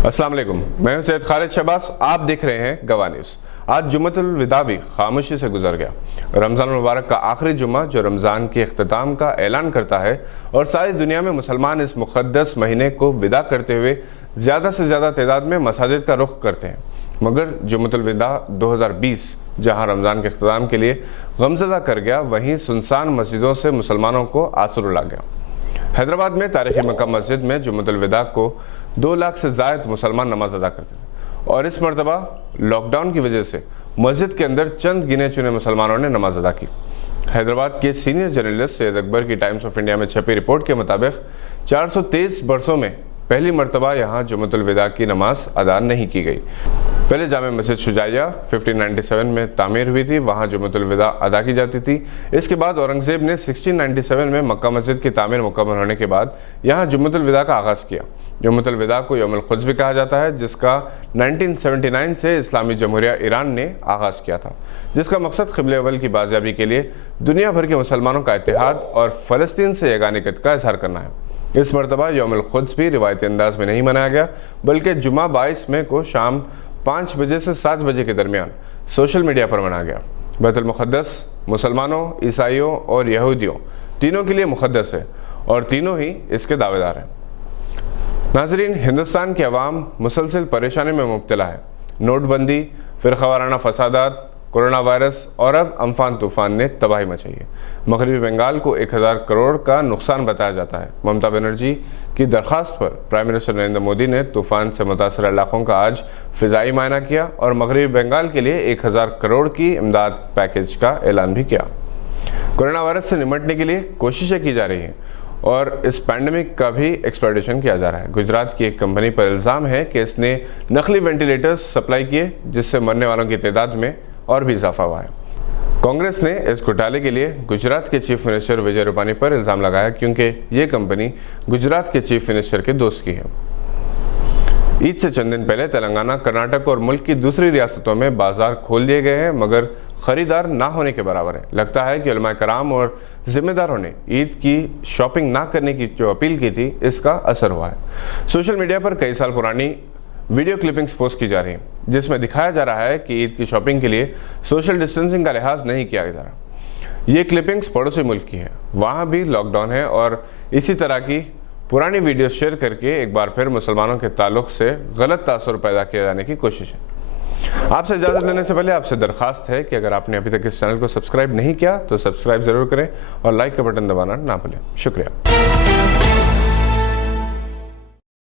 अस्सलाम वालेकुम, मैं हूं सैयद खालिद शहबाज। आप देख रहे हैं गवाह न्यूज़। आज जुम्मतुल विदा भी खामोशी से गुजर गया। रमज़ान मुबारक का आखिरी जुम्मा जो रमज़ान के इख्तिताम का ऐलान करता है और सारी दुनिया में मुसलमान इस मुक़द्दस महीने को विदा करते हुए ज़्यादा से ज़्यादा तादाद में मसाजिद का रुख करते हैं। मगर जुम्मतुल विदा 2020 जहाँ रमज़ान के इख्तिताम के लिए गमज़दा कर गया, वहीं सुनसान मस्जिदों से मुसलमानों को आंसू रुला गया। हैदराबाद में तारीखी मक्का मस्जिद में जुम्मतुल विदा को 2 लाख से ज़ायद मुसलमान नमाज अदा करते थे और इस मरतबा लॉकडाउन की वजह से मस्जिद के अंदर चंद गिने चुने मुसलमानों ने नमाज अदा की। हैदराबाद के सीनियर जर्नलिस्ट सैयद अकबर की टाइम्स ऑफ इंडिया में छपी रिपोर्ट के मुताबिक 423 बरसों में पहली मरतबा यहाँ जुम्मतुल विदा की नमाज अदा नहीं की गई। पहले जामे मस्जिद शुजाइया 1597 में तामीर हुई थी, वहाँ जुम्मतुल विदा अदा की जाती थी। इसके बाद औरंगज़ेब ने 1697 में मक्का मस्जिद की तामीर मुकम्मल होने के बाद यहाँ जुम्मतुल विदा का आगाज़ किया। जुम्मतुल विदा को यौमुल क़ुद्स भी कहा जाता है, जिसका 1979 से इस्लामी जमहूरिया ईरान ने आगाज़ किया था, जिसका मकसद क़िबले अव्वल की बाज़ियाबी के लिए दुनिया भर के मुसलमानों का इत्तेहाद और फ़लस्तीन से यगानियत का इज़हार करना है। इस मरतबा यौमुल क़ुद्स भी रिवायती अंदाज में नहीं मनाया गया, बल्कि जुम्मा 22 मई को शाम 5 बजे से 7 बजे के दरमियान सोशल मीडिया पर मनाया गया। बैतुल मुक़द्दस मुसलमानों, ईसाइयों और यहूदियों तीनों के लिए मुक़द्दस है और तीनों ही इसके दावेदार हैं। नाज़रीन, हिंदुस्तान की आवाम मुसलसल परेशानी में मुब्तला है। नोटबंदी, फ़िरक़ा वाराना फ़सादात, कोरोना वायरस और अब अम्फान तूफ़ान ने तबाही मचाई है। मगरबी बंगाल को 1000 करोड़ का नुकसान बताया जाता है। ममता बनर्जी की दरख्वास्त पर प्राइम मिनिस्टर नरेंद्र मोदी ने तूफ़ान से मुतासर इलाकों का आज फ़िज़ाई मायना किया और मगरबी बंगाल के लिए 1000 करोड़ की इमदाद पैकेज का ऐलान भी किया। कोरोना वायरस से निपटने के लिए कोशिशें की जा रही हैं और इस पैंडमिक का भी एक्सप्लॉयटेशन किया जा रहा है। गुजरात की एक कंपनी पर इल्ज़ाम है कि इसने नकली वेंटिलेटर्स सप्लाई किए, जिससे मरने वालों की तादाद में और भी इजाफा हुआ है। कांग्रेस ने इस घोटाले के लिए गुजरात के चीफ मिनिस्टर विजय रूपानी पर इल्ज़ाम लगाया, क्योंकि ये कंपनी गुजरात के चीफ मिनिस्टर के दोस्त की है। ईद से चंद दिन पहले तेलंगाना, कर्नाटक और मुल्क की दूसरी रियासतों में बाजार खोल दिए गए हैं, मगर ख़रीदार ना होने के बराबर है। लगता है कि उलमा कराम और ज़िम्मेदारों ने ईद की शॉपिंग ना करने की जो अपील की थी, इसका असर हुआ है। सोशल मीडिया पर कई साल पुरानी वीडियो क्लिपिंग्स पोस्ट की जा रही हैं, जिसमें दिखाया जा रहा है कि ईद की शॉपिंग के लिए सोशल डिस्टेंसिंग का लिहाज नहीं किया जा रहा। ये क्लिपिंग्स पड़ोसी मुल्क की है, वहाँ भी लॉकडाउन है और इसी तरह की पुरानी वीडियो शेयर करके एक बार फिर मुसलमानों के ताल्लुक़ से गलत तासुर पैदा किए जाने की कोशिश है। आपसे इजाज़त लेने से पहले आपसे दरख्वास्त है कि अगर आपने अभी तक इस चैनल को सब्सक्राइब नहीं किया तो सब्सक्राइब ज़रूर करें और लाइक का बटन दबाना ना भूलें। शुक्रिया।